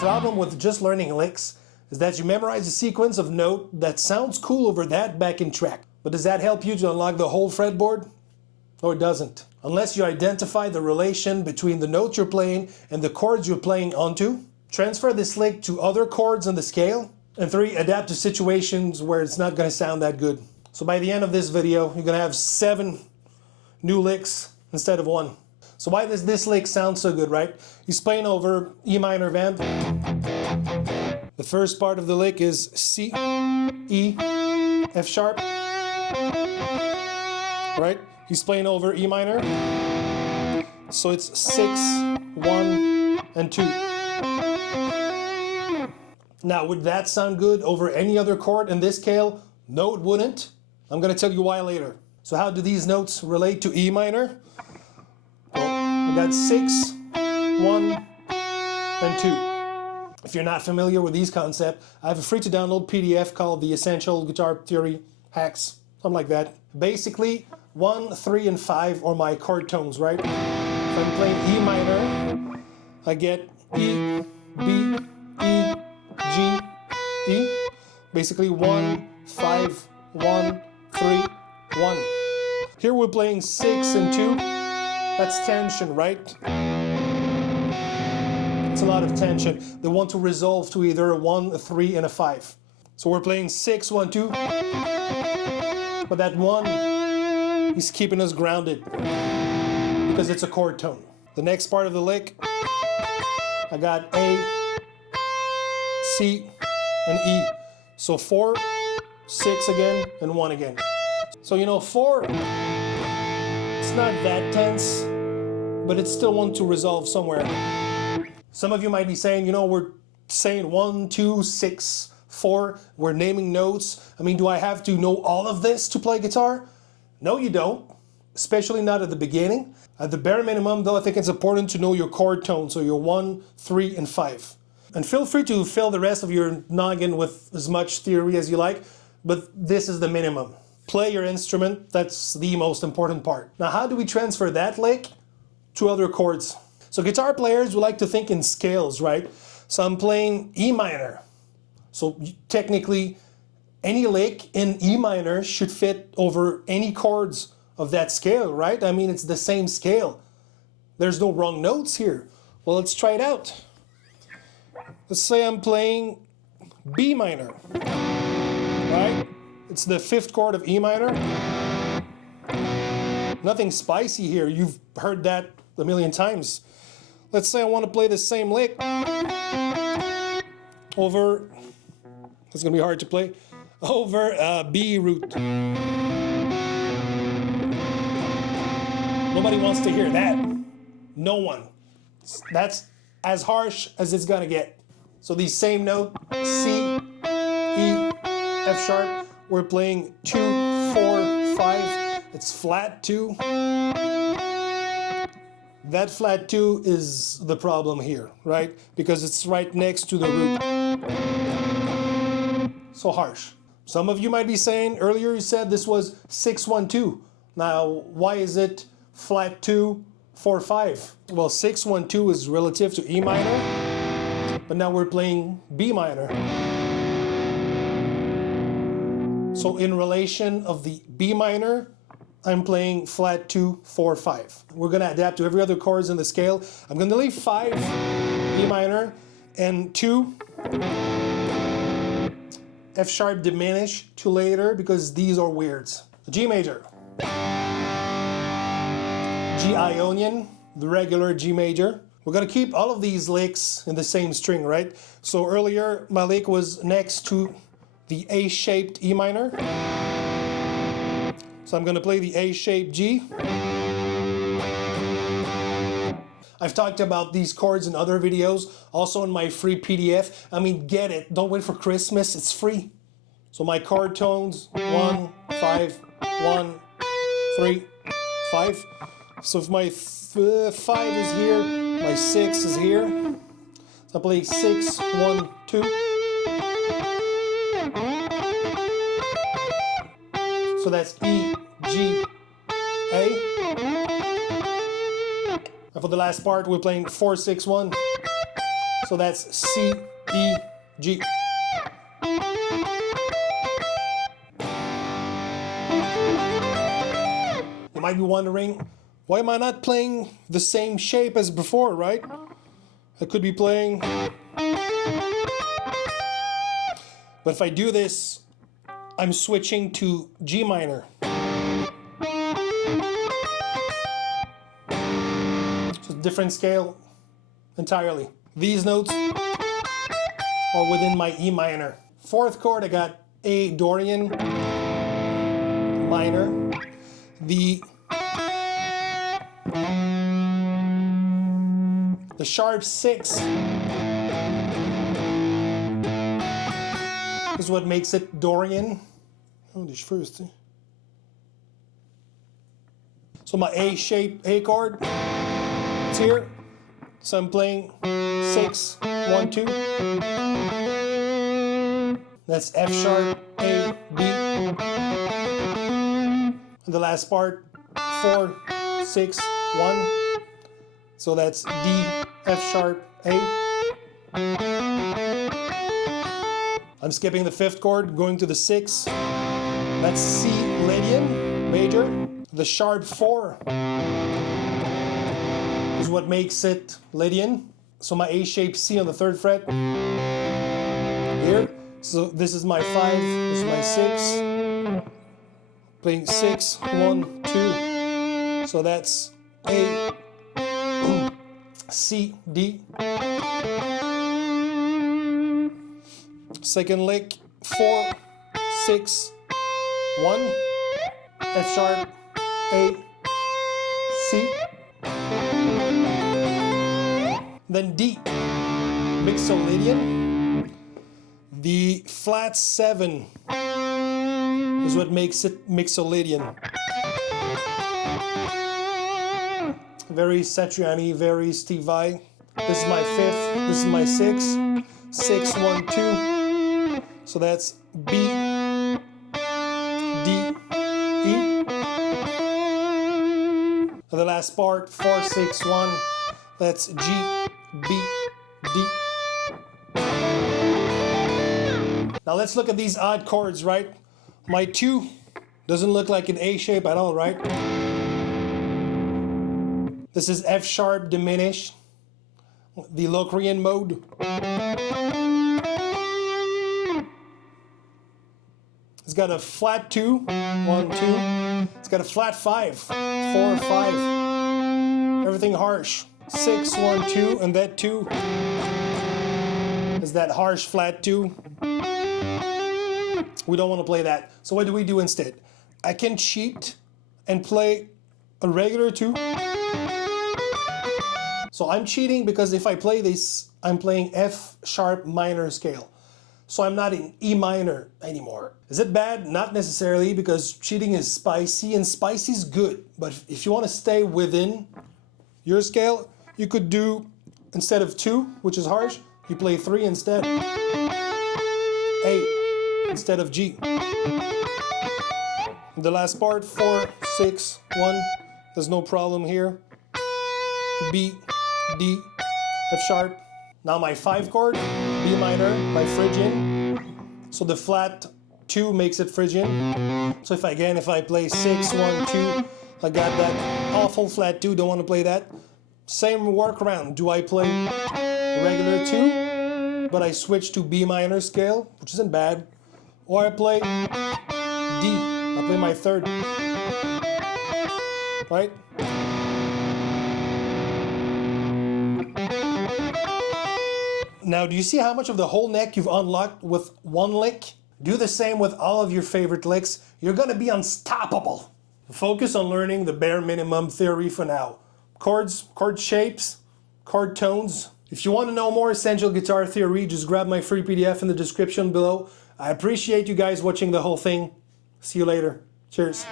problem with just learning licks is that you memorize a sequence of note that sounds cool over that backing track. But does that help you to unlock the whole fretboard? No, it doesn't. Unless you identify the relation between the notes you're playing and the chords you're playing onto, transfer this lick to other chords on the scale, and 3, adapt to situations where it's not going to sound that good. So by the end of this video, you're going to have 7 new licks instead of 1. So why does this lick sound so good, right? He's playing over E minor vamp. The first part of the lick is C, E, F sharp, right? He's playing over E minor. So it's 6, 1, and 2. Now, would that sound good over any other chord in this scale? No, it wouldn't. I'm going to tell you why later. So how do these notes relate to E minor? Well, I got 6, 1, and 2. If you're not familiar with these concepts, I have a free to download PDF called The Essential Guitar Theory Hacks, something like that. Basically, 1, 3, and 5 are my chord tones, right? If I'm playing E minor, I get E, B, E, G, E. Basically 1, 5, 1, 3, 1. Here we're playing 6 and 2. That's tension, right? It's a lot of tension. They want to resolve to either a 1, a 3, and a 5. So we're playing 6, 1, 2. But that 1 is keeping us grounded because it's a chord tone. The next part of the lick, I got A, C, and E. So 4, 6 again, and 1 again. So 4, it's not that tense, but it still wants to resolve somewhere. Some of you might be saying, we're saying 1, 2, 6, 4, we're naming notes. I mean, do I have to know all of this to play guitar? No, you don't, especially not at the beginning. At the bare minimum, though, I think it's important to know your chord tone, so your 1, 3, and 5. And feel free to fill the rest of your noggin with as much theory as you like, but this is the minimum. Play your instrument, that's the most important part. Now, how do we transfer that lick to other chords? So guitar players would like to think in scales, right? So I'm playing E minor. So technically, any lick in E minor should fit over any chords of that scale, right? I mean, it's the same scale. There's no wrong notes here. Well, let's try it out. Let's say I'm playing B minor, right? It's the 5th chord of E minor. Nothing spicy here. You've heard that a million times. Let's say I want to play the same lick over, it's going to be hard to play, over B root. Nobody wants to hear that. No one. That's as harsh as it's going to get. So the same note, C, E, F sharp, we're playing 2, 4, 5. It's flat 2. That flat 2 is the problem here, right? Because it's right next to the root. So harsh. Some of you might be saying, earlier you said this was 6, 1, 2. Now, why is it flat 2, 4, 5? Well, 6, 1, 2 is relative to E minor, but now we're playing B minor. So in relation of the B minor, I'm playing flat 2, 4, 5. We're going to adapt to every other chords in the scale. I'm going to leave 5 B minor and 2 F sharp diminish to later because these are weirds. G major, G Ionian, the regular G major. We're going to keep all of these licks in the same string, right? So earlier my lick was next to the A-shaped E minor. So I'm going to play the A-shaped G. I've talked about these chords in other videos, also in my free PDF. I mean, get it. Don't wait for Christmas. It's free. So my chord tones, 1, 5, 1, 3, 5. So if my 5 is here, my 6 is here. So I play 6, 1, 2. So that's E, G, A. And for the last part, we're playing 4, 6, 1. So that's C, E, G. You might be wondering, why am I not playing the same shape as before, right? I could be playing... But if I do this, I'm switching to G minor. It's a different scale entirely. These notes are within my E minor. Fourth chord, I got A Dorian minor. The sharp 6 is what makes it Dorian. Oh, this first. So my A shape, A chord, it's here. So I'm playing 6, 1, 2. That's F sharp, A, B. And the last part, 4, 6, 1. So that's D, F sharp, A. I'm skipping the 5th chord, going to the 6. That's C, Lydian, major. The sharp 4 is what makes it Lydian. So my A shape C on the 3rd fret. Here. So this is my 5, this is my 6. Playing 6, 1, 2. So that's A, C, D. Second lick, 4, 6, 1. F sharp, A, C. Then D, Mixolydian. The flat 7 is what makes it Mixolydian. Very Satriani, very Steve Vai. This is my 5th, this is my 6. 6, 1, 2. So that's B, D, E. And the last part, 4, 6, 1. That's G, B, D. Now let's look at these odd chords, right? My 2 doesn't look like an A shape at all, right? This is F sharp diminished, the Locrian mode. It's got a flat 2, 1, 2. It's got a flat 5, 4, 5. Everything harsh. 6, 1, 2, and that 2 is that harsh flat 2. We don't want to play that. So what do we do instead? I can cheat and play a regular 2. So I'm cheating because if I play this, I'm playing F sharp minor scale. So I'm not in E minor anymore. Is it bad? Not necessarily, because cheating is spicy, and spicy is good. But if you want to stay within your scale, you could do, instead of 2, which is harsh, you play 3 instead. A instead of G. The last part, 4, 6, 1. There's no problem here. B, D, F sharp. Now my 5 chord, B minor, my Phrygian. So the flat 2 makes it Phrygian. So if I play 6, 1, 2, I got that awful flat 2, don't want to play that. Same workaround. Do I play regular 2, but I switch to B minor scale, which isn't bad. Or I play D, I play my 3rd. Right? Now, do you see how much of the whole neck you've unlocked with one lick? Do the same with all of your favorite licks. You're gonna be unstoppable. Focus on learning the bare minimum theory for now. Chords, chord shapes, chord tones. If you want to know more essential guitar theory, just grab my free PDF in the description below. I appreciate you guys watching the whole thing. See you later. Cheers.